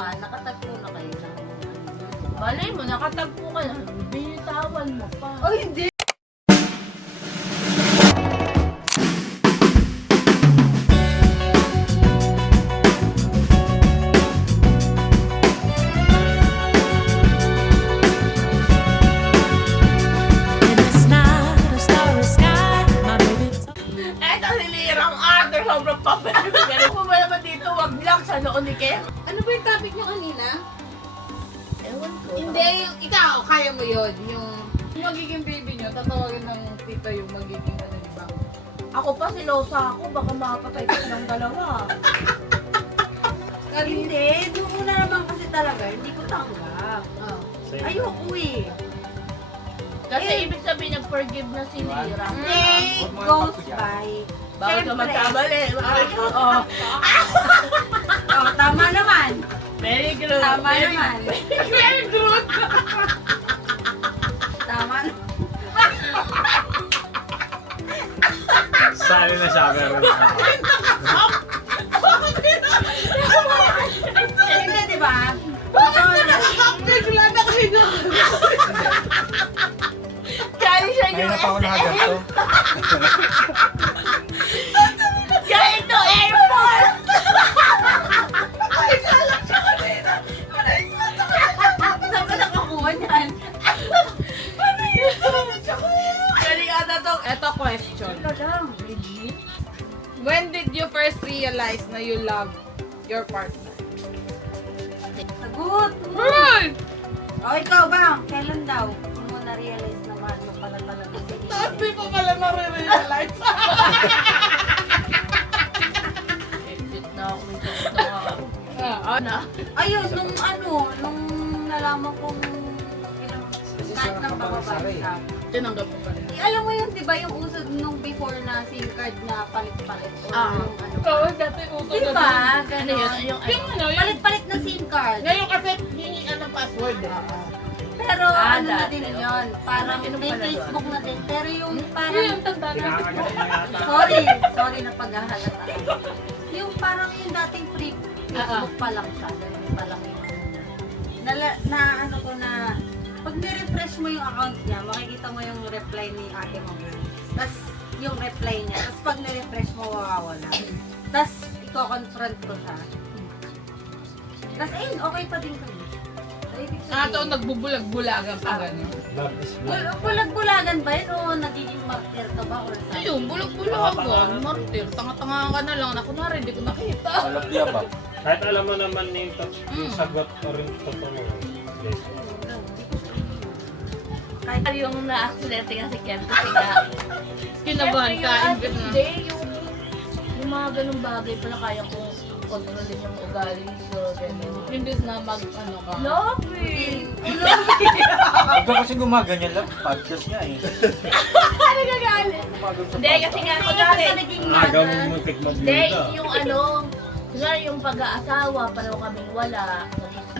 naman, nakatagpo na kayo ng Malay mo, nakatagpo ka na. Binitawan mo pa. Oh, hindi! Eto, nilirang arte. Sobrang papel. Ganun po ba naman dito? Wag lang sa noon ni Kem. Ano ba yung topic nyo kanina? Ewan ko. Hindi, ikaw, kaya mo yun. Yung magiging baby nyo, tatawagin ng tita yung magiging ano, di ba? Ako pa silosa ako. Baka makapatay ko ng dalawa. Hindi, doon una naman kasi talaga, hindi ko tanggap. Oh. Ayoko eh. Kasi ibig sabihin nag-forgive na si Lira. Day goes by. Bawal ka Siyempre. magkamali. Oh. Oh, tama naman. Very good. Tama Very- naman. Very good. Tama naman. Sali na siya, pero Hindi, di ba? Bigla na kayo na. Kaya siya ngayon yung na pa ako nakaganto. Kaya ito, airport! Saan ka nakakuha niyan? Galing ata to. Eto question. Talagang. When did you first realize na you love your partner? Sagot. Right! O, ikaw ba? Kailan daw? Kung mo na-realize na mahal mo pala talaga si Tapos di pa pala nare-realize. Exit na ako. May sakit na ako. Ano? Ayun, nung nalaman kong kahit nang bababae ka. Tinanggap mo pa rin. Alam mo yun, di ba yung uso nung before na SIM card na palit-palit? Or yung ano? Oo, dati uso Di ba? Ganon. Yung Yung ano, yung... Palit-palit na SIM card. Ngayon kasi hingi ng password eh. Pero ano na dati. din yun, parang Ano may pala yun? Facebook na din. Pero yung Yung parang, tanda na. Pinakagalan niya yata. sorry na paghahalata. Yung parang yung dating free Facebook pa lang siya, ganun pa lang yung na ano ko na, pag ni-refresh mo yung account niya, makikita mo yung reply ni ate mo. Tapos yung reply niya, tapos pag ni-refresh mo, mawawala. Tapos i-confront ko siya. Tapos ayun, okay pa din kami. So, ibig sabihin- Ito, nagbubulag-bulagan pa gano'n. Love is blind. Bulag-bulagan ba yun o nagiging martyr ka ba? Or saan? Ayun, bulag-bulagan. Martir, tanga-tanga ka na lang. Na kunwari, hindi ko nakita. Malapyabak. Kahit alam mo naman yung sagot o rin totoo mo. Yes. Kahit yung na-accidente nga si Kem kasi nga. Kinabahan ka, imbes na. Hindi, yung mga ganung bagay pala kaya kong kontrolin yung ugali. So, ganun. Imbes na ano ka. Love it! Huwag ka kasi gumaganyan lang. Podcast niya eh. Ano gagalit? Hindi, kasi nga ako kaya dati. sa naging Aga mo mother, muntik Hindi, magluda. yung ano, kunwari yung pag-aasawa, pareho kaming wala.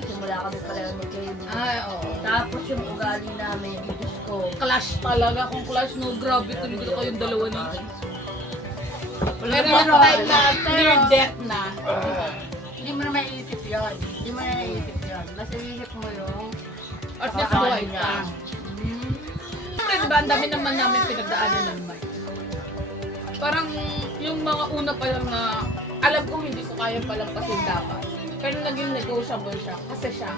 Simula kami pareho ni Katie. Ay, oo. Tapos yung ugali namin, Diyos ko. Clash talaga. Kung clash, no, grabe talaga kayong dalawa na. Pero Pero, time na near pero- death na. hindi mo na maiisip yun. Hindi mo na naiisip yun. Basta iisip mo yung At least buhay ka. Siyempre, diba, ang dami naman namin pinagdaanan ng Mike. Parang yung mga una pa lang na alam ko hindi ko kaya palampasin dapat. Pero naging negotiable siya kasi siya.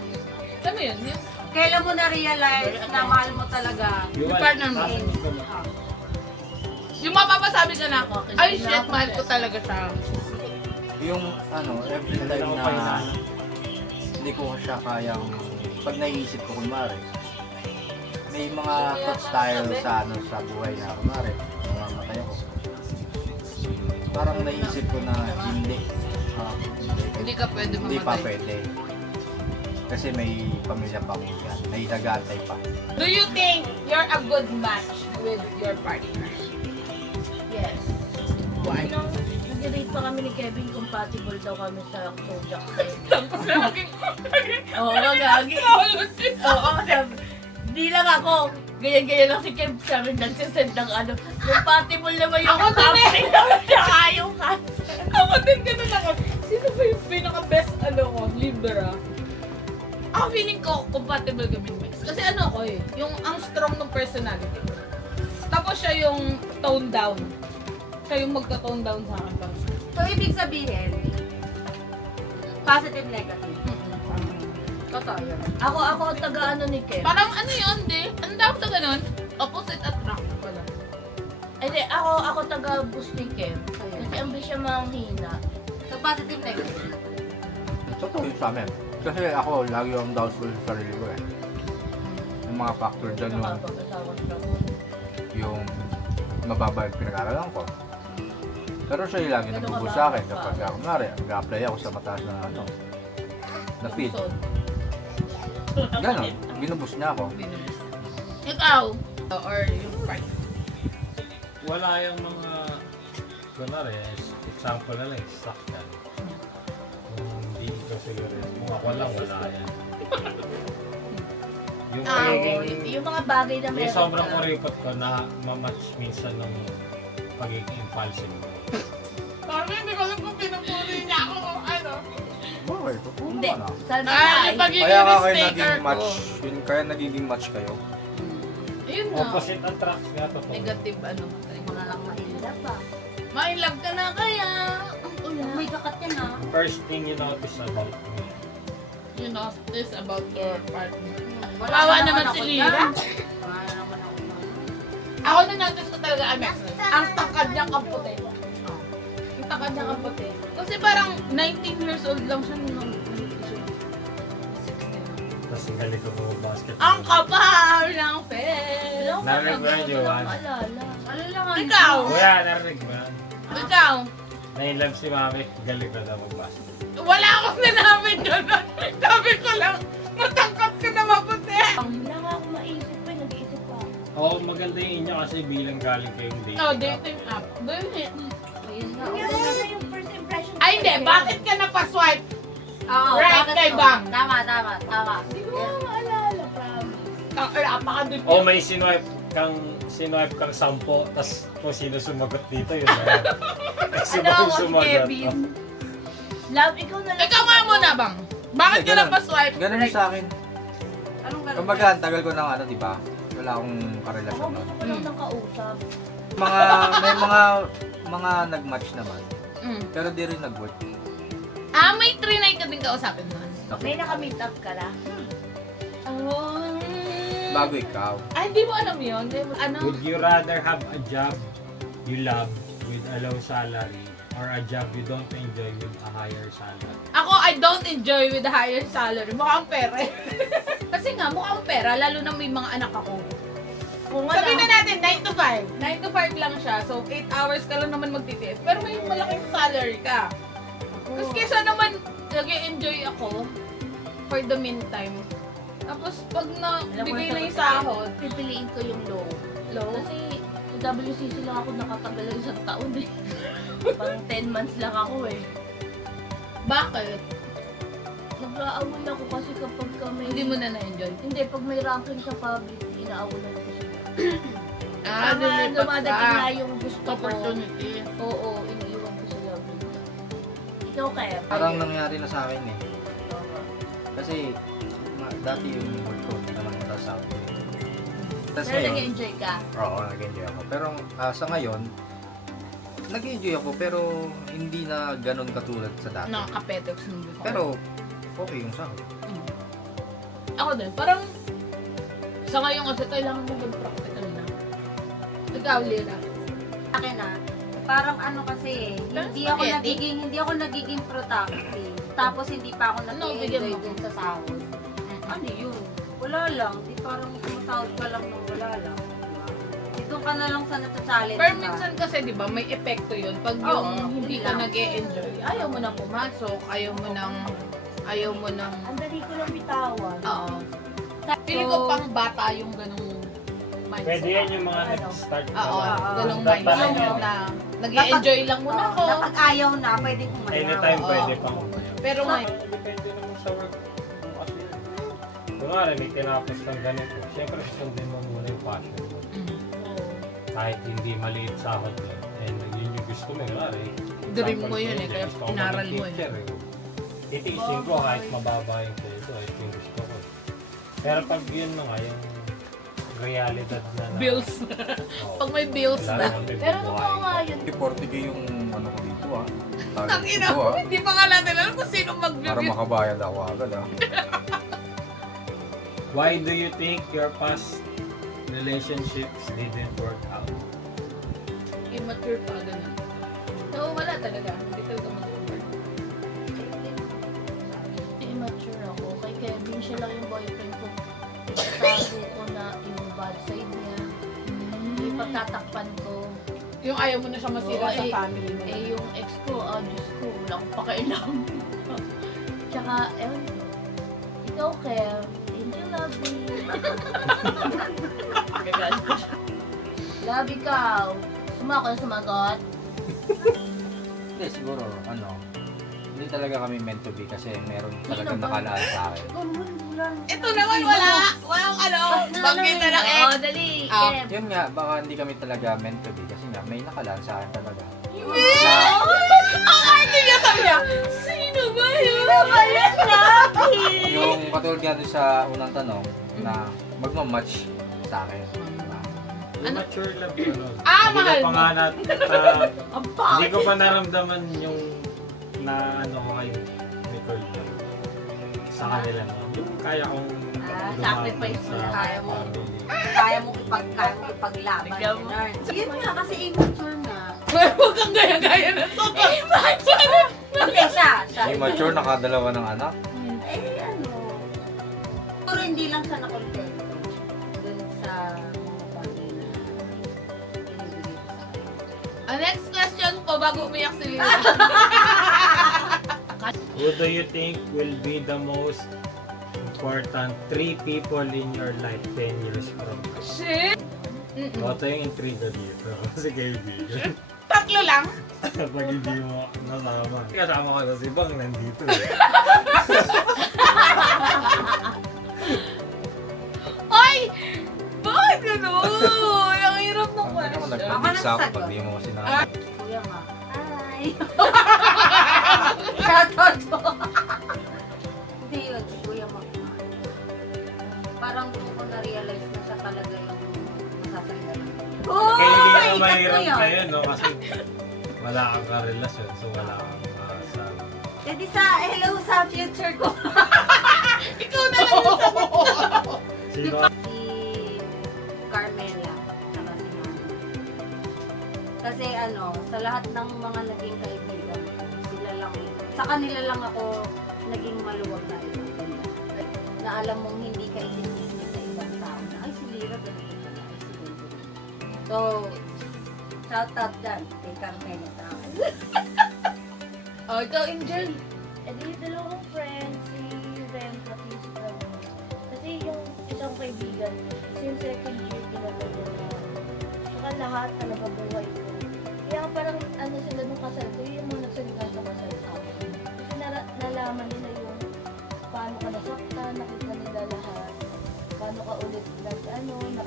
Alam mo yun, yung kailan mo na-realize na mahal mo talaga yung partner mo. Ah. Yung mapapasabi ka na ako, ay shit, mahal ko talaga siya. Yung ano, every time na hindi ko siya kayang, pag naiisip ko kunwari, may mga thoughts tayo sa ano sa buhay na kunwari, mamamatay ako. Parang naisip ko na hindi. Hindi ka pwede Hindi pa mamatay. pwede. Kasi may pamilya pa ko yan. May nag-aantay pa. Do you think you're a good match with your partner? Yes. Why? Nag-rate pa kami ni Kevin, compatible daw kami sa zodiac sign. Tapos naging Oo, magagi. Oo, sabi. Di lang ako. Ganyan-ganyan lang si Kev. Sabi, nagsisend ng ano. Compatible naman yung Ako din eh. something naman siya yung cancer. Ako din ganun ako. Sino ba yung pinaka-best Libra? Ako feeling ko compatible kami mix. Kasi ako yung ang strong ng personality. Tapos siya yung tone down. Siya yung magta-tone down sa akin. So, ibig sabihin, positive, negative. Totoo yun. Ako taga ni Kem. Parang yun, di? Ang tawag sa ganun? Opposite attract pala. Hindi, ako taga boost ni Kem. Kasi ang bilis siya manghina. So, positive, negative. Totoo yun sa amin. Kasi ako, lagi akong doubtful sa sarili ko eh. Yung mga factor dyan yung, Nakapag-asawa siya. yung mababa yung pinag-aaralan ko. Pero siya yung lagi Ganun nagbubuo ka sa ba? akin kapag kunwari, nag-apply ako sa mataas na na feed. Pusod. Ganon, binubus niya ako. Ikaw? Or yung right? Wala yung mga, kunwari, example na lang, stock yan. Kung hindi ko siguro, kung ako lang, wala yan. Yung Yung mga bagay na yung meron sobrang ka. kuripot ko na mamatch minsan ng pagiging impulsive ko. Parang hindi ko alam kung pinupuri niya ako o ano. Bakit? Totoo Hindi. naman ah. Sana Yung pagiging Kaya nga kayo risk taker naging ko. match. Yun, kaya nagiging match kayo. Ayun na. Opposite attracts nga totoo. Negative Mga lang mailap pa. Ma-inlove ka na kaya. Ang ulan. May kakat yan ah. First thing you notice about me. You know this about your partner. Wala Kawawa naman naman ako si dyan. Lira. Wala naman ako dyan. Ako na-notice ko talaga ang tangkad niyang kamputi. Ang tangkad niyang kamputi. Kasi parang 19 years old lang siya nung Tapos galing ko mga basket. ang kapal ng face. Narinig mo yan, Joanne? Ano lang ang Ikaw? Kuya, narinig mo yan? Ikaw? Na-inlove si mami, galing ko na mag-basket. Wala akong sinabi gano'n. Sabi ko lang, matangkad ka na maputi. Wala nga akong maisip pa, nag-iisip pa. Oo, maganda yung inyo kasi bilang galing kayong dating. Oh, app. dating app. Dating. Ayun nga. Ano yung first impression? Ay, hindi. Bakit ka napaswipe? Oo, Right bakit kay to? Bang. Tama. Hindi ko nga maalala, promise. Napaka-debut. O may sinwipe kang 10, tas kung sino sumagot dito, yun na yan. Kasi Ano bang ako si sumagot? Kevin? Love, ikaw na lang. Ikaw nga muna, Bang. Bakit Hindi, ka ganun. napaswipe? Ganun yung sa akin. Anong ganun? Kumbaga, ang tagal ko ng di ba? Wala akong Ako karelasyon nun. gusto ko lang ng kausap. May mga nag-match naman. Pero di rin nag-work. May trinay ka din kausapin mo. May naka-meet up ka na. Bago ikaw. Ay, hindi mo alam yun. Ano? Would you rather have a job you love with a low salary or a job you don't enjoy with a higher salary? Ako, I don't enjoy with the higher salary. Mukhang pera. Kasi nga, mukhang pera, lalo na may mga anak ako. Kung Sabihin na wala, natin, 9 to 5. 9 to 5 lang siya. So, 8 hours ka lang naman magtitiis. Pero may malaking salary ka. Tapos kesa naman, nag-enjoy ako for the meantime. Tapos, pag nabigay na yung sahod, pipiliin ko yung low. low. Kasi WCC lang ako nakatagal ng isang taon eh. Pang 10 months lang ako eh. Bakit? Nag-aawol ako kasi kapag kami... Hindi mo na na-enjoy. Hindi, pag may ranking sa public, inaawalan ko sila. Ah, Tama, dumadating na yung gusto ko. Opportunity. Oo, iniiwan ko sila. Ikaw kaya? Parang nangyari na sa akin eh. Kasi, dati yung work ko, hindi naman natasabi. Tapos Pero ngayon, nag-enjoy ka. oo, nag-enjoy ako. Pero sa ngayon, nag-enjoy ako pero hindi na ganun katulad sa dati. Nakaka-petex nung before. Pero, okay yung sahod. Ako din, parang sa ngayon kasi kailangan mo mag-practical na. Ikaw, Lira. Sa akin ah, parang ano kasi, Spaghetti? hindi ako nagiging productive. Tapos hindi pa ako Ano, bigyan nag-enjoy mo? din sa sahod. Ano yun? Wala lang. Di parang sumasahod ka lang nung wala lang. Diba? Dito ka na lang sa nata-challenge Pero ka. minsan kasi, di ba, may epekto yun. Pag Oo, yung hindi yun ka lang. nag-e-enjoy, ayaw mo nang pumasok, ayaw mo nang, Ang dali ko lang bitawan. oo. Pili ko pang bata yung ganung mindset. Pwede yan yung mga nag-start pa Oo, lang. ganung Dapat mindset yan. na nag-e-enjoy lang muna ako. Kapag ayaw na, pwede kumayaw. Anytime Oo. pwede pang Pero ngayon, depende naman sa work. Kung kasi, kunwari may tinapos kang ganito, syempre sundin mo muna yung passion mo. Kahit hindi maliit sahod mo, and yun yung gusto mo, kunwari, Dream mo example, yun eh, kaya gusto ko inaral maging mo eh. teacher Titiisin ko kahit mababa yung sweldo, ito yung gusto ko. Pero pag yun na nga, yung realidad na Bills. Oo. Pag may bills Wala na. namang Pero bibubuhay. totoo nga yun. 40k yung ano ko dito ah. Ang Target ina ko ko, ah. hindi pa nga natin alam kung sino Para mag-review. makabayad ako agad ah. Why do you think your past relationships didn't work out? Immature pa, ganun. No, wala talaga. Hindi talaga mag-work. Immature ako. Kay Kevin, siya lang yung boyfriend ko. Itago ko na yung bad side niya. Yung pagtatakpan ko. Yung ayaw mo na siya masira Oo, sa eh, family mo. Eh, yung ex ko, Diyos ko, wala akong pakailam. Tsaka, ewan ko. Ikaw, Kev, angel love me. Love ikaw. Sumako na sumagot. Hindi, siguro, ano, hindi talaga kami meant to be kasi meron talagang ba? nakalaan sa akin. Ito naman wala. Walang ano. Bakit na lang eh. Oo, dali. Ah. Kev. Yun nga, baka hindi kami talaga meant to be kasi nga may nakalaan sa akin talaga. Ang arte niya sabi niya, sino ba yun? Yung katulad nga doon sa unang tanong na magmamatch sa akin. Immature love ko nun. Ah, Hindi mahal ko pa mo. nga Ang hindi ko pa naramdaman yung na ano ko kay Nicole na sa kanila no. Yung kaya kong lumapit sacrifice mo na. Kaya mo. family. Kaya mo ipaglaban. Bigyan mo. Ganun. Yun nga, kasi immature na. Huwag kang gaya-gaya na to. Hindi siya. Immature, nakadalawa ng anak. Eh, ano. Pero hindi lang siya nakontento. Dun sa mga bagay na binibigay ko sa kanya. Next question po bago umiyak si Lila. Who do you think will be the most important 3 people in your life 10 years from now? Shit! Ito yung intriga dito. Si kaibigan. Tatlo lang? Pag hindi mo nasama. Kasama ka na si Bang nandito eh. Ay! Bakit gano'n? Ang hirap ng Ano naman question. nagpapigsa ako pag di mo sinabi. Kuya Ma. Hi! Shoutout po! Hindi yun, si Kuya Ma. Parang doon ko na-realize na siya talaga yung masasanggalan. Kaya hindi Uy! na Ikat mahirap ko yun. na yun, no? Kasi wala kang karelasyon, so wala kang masasabi. Pwede sa hello sa future ko. Ikaw na lang yung sagot. Sino? Si Carmela. Saka si Mami. Kasi ano, sa lahat ng mga naging kaibigan ko, sila lang, sa kanila lang ako naging maluwag na ibang ganyan. Na alam mong hindi ka itisismis sa ibang tao na, ay si Lira, ganito pala, ay si ganito. So, shout out dyan kay Carmela tao. Oh, ikaw, Angel. Eh di dalawang friends, si Ren at si Ren. Kasi yung isang kaibigan, since second year pinatalo na. Saka lahat talaga buhay ko. Kaya parang ano sila nung kasal ko, yung mga nagsalita sa kasal ko. Kasi nalaman nila yung paano ka nasaktan, nakita nila lahat. Paano ka ulit nakita nila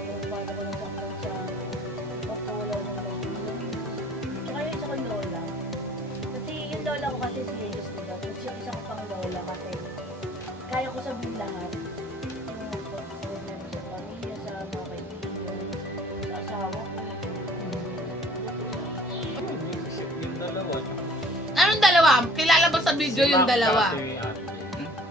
kung paano ka nasaktan sa pagkawala ng nagulong. Tsaka yung isa kong lola. Kasi yung lola ko kasi si Jesus diba? Tapos yung isa ko pang lola kasi kaya ko sabihin lahat. Yung problema sa pamilya, sa mga kaibigan, sa asawa ko. Yung dalawa. Anong dalawa? Kilala ba sa video yung dalawa? Si Ate.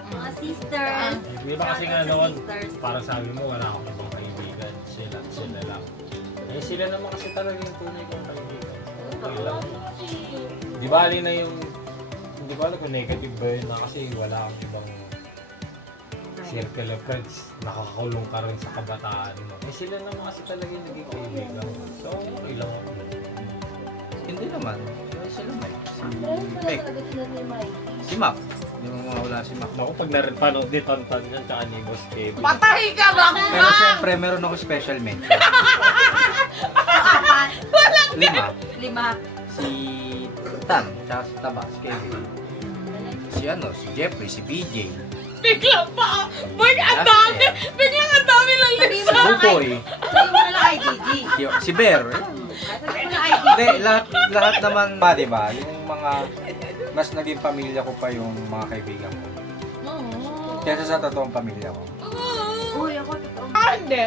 Mga sisters. Di ba kasi nga Shout out sa noon, sisters. parang sabi mo wala akong ibang kaibigan, sila lang. Eh sila naman kasi talaga yung tunay kong kaibigan. Okay lang. Di bali na yung, hindi ba alam kung negative ba yun na kasi wala akong ibang circle of friends, nakakulong ka rin sa kabataan mo. Eh sila naman kasi talaga yung naging kaibigan mo. So okay lang ako. Hindi naman. Sila may. Friends Si pala Pek. talaga sila ni Mike. Si Mac. Hindi mo mawala si Mac. Ako pag naripanood ni Tonton yan, tsaka ni Boss Kevin. Patay ka ba? Pero siyempre, meron ako special mention. Apat. 5. 5. Si Tan, tsaka si Taba, si Kevin. Si Jeffrey, si BJ. Bigla pa. Boy, ang dami. Biglang ang dami lang Sabihin lisa. mo na Buboy. Sabihin mo na lang IDG. Si Bear. Sabihin mo na Hindi, lahat naman ba, di ba? Yung mga, mas naging pamilya ko pa yung mga kaibigan ko. Oo. Kesa sa totoong pamilya ko. Uy, ako totoo. Hindi.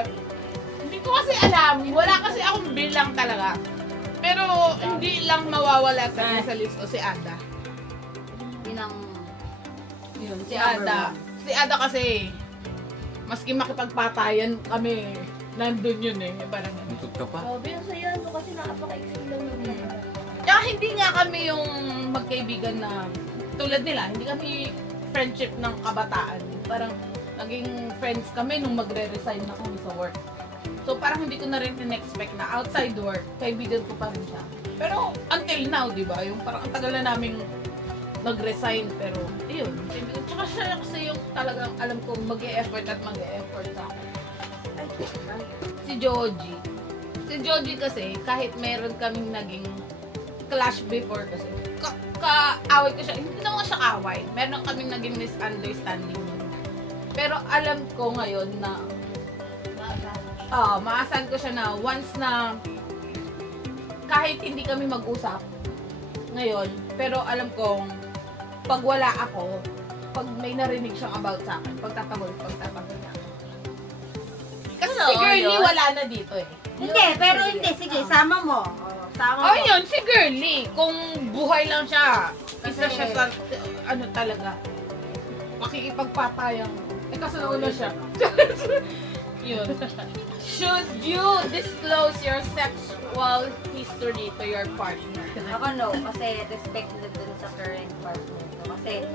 Hindi ko kasi alam. Wala kasi akong bilang talaga. Pero hindi lang mawawala sa list ko si Ada. Yun ang... Yun, si Number Ada. Si Ada kasi, maski makipagpatayan kami, nandun yun eh. Parang ganun. Nitod ka pa. Grabe, ang saya no kasi nakapaka-exciting lang naman. Kaya hindi nga kami yung magkaibigan na tulad nila, hindi kami friendship ng kabataan. Parang naging friends kami nung magre-resign na kami sa work. So parang hindi ko na rin in-expect na outside work, kaibigan ko pa rin siya. Pero until now, di ba? Yung parang ang tagal na naming nag-resign, pero yun. Kaibigan. Tsaka siya kasi yung talagang alam ko mag-e-effort at mag-e-effort sa akin. Si Joji. Si Joji kasi, kahit meron kaming naging clash before kasi, kaaway ko siya. Hindi naman siya kaaway. Meron kaming naging misunderstanding. Pero alam ko ngayon na maasahan ko siya na once na kahit hindi kami mag-usap ngayon, pero alam kong pag wala ako, pag may narinig siyang about sa akin, pagtatahol na. Kasi si Oo, Girlie yun. wala na dito eh. Hindi, pero hindi. Sige, sama mo. Sama mo. Oh, yun, si Girlie. Kung buhay lang siya, isa siya sa, ano talaga, makikipagpatayang. Eh, kaso nauna siya. Yun. Should you disclose your sexual history to your partner? Ako no, kasi respect na dun sa current partner ko. Kasi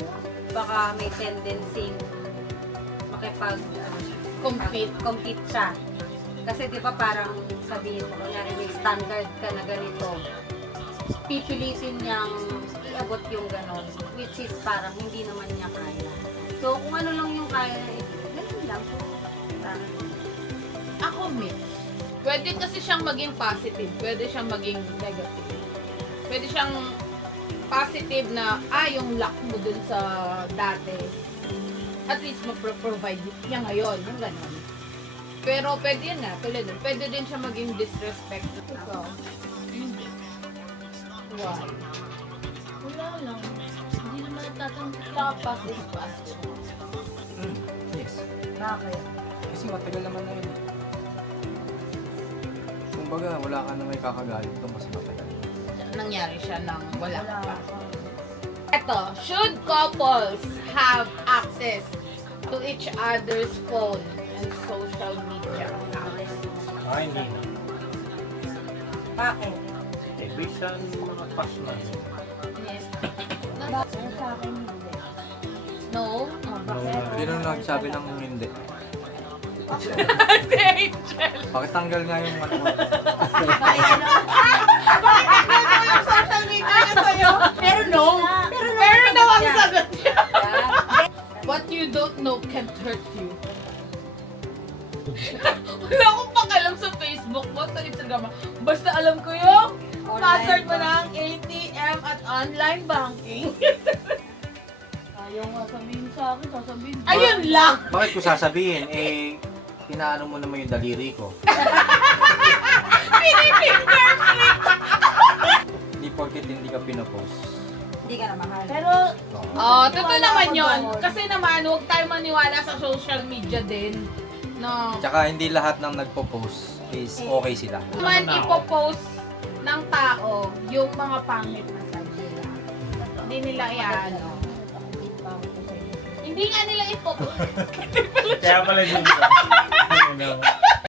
baka may tendency compete siya. Kasi di ba parang sabihin mo, kunyari may standard ka na ganito, pipilitin niyang iabot yung ganon, which is parang hindi naman niya kaya. So kung ano lang yung kaya na ibigay, ganun lang. So, parang, Ako mix. Pwede kasi siyang maging positive, pwede siyang maging negative. Pwede siyang positive na, yung luck mo dun sa dati, at least mag-provide niya ngayon, yung gano'n. Pero pwede yan nga, pwede din siya maging disrespectful. Ikaw? Hindi. Why? Wala lang. Hindi naman natatanggap. Tapas is positive. Yes. bakit? Kasi matagal naman na yun. Kumbaga, wala ka na may kakagalit doon kasi matagal. Nangyari siya nang wala pa. Ito, should couples have access to each other's phone and social media? Hindi na. Bakit? Eh, based on mga past na yun. Yes. Pero sa akin hindi. No? Bakit? Sino nagsabi ng hindi? Si Angel! Pakitanggal nga yung ano mo. Social media na sa'yo! Pero no. Pero no ang niya. sagot niya! Yeah. What you don't know can't hurt you. Wala akong pakalam sa Facebook mo, sa Instagram mo. Basta alam ko yung password mo ng ATM at online banking. Ayaw nga sabihin sa akin, sasabihin. Ayun lang! Bakit ko sasabihin? Eh, inaano mo naman yung daliri ko. Hindi porket hindi ka pinopost. Hindi ka na mahal. Pero, Totoo naman yun. Kasi naman, huwag tayo maniwala sa social media din. No. Tsaka hindi lahat ng nagpo-post is okay sila. Naman ipopost ng tao yung mga pangit na side nila. Hindi nila iano. Hindi nga nila ipopost. Kaya pala din.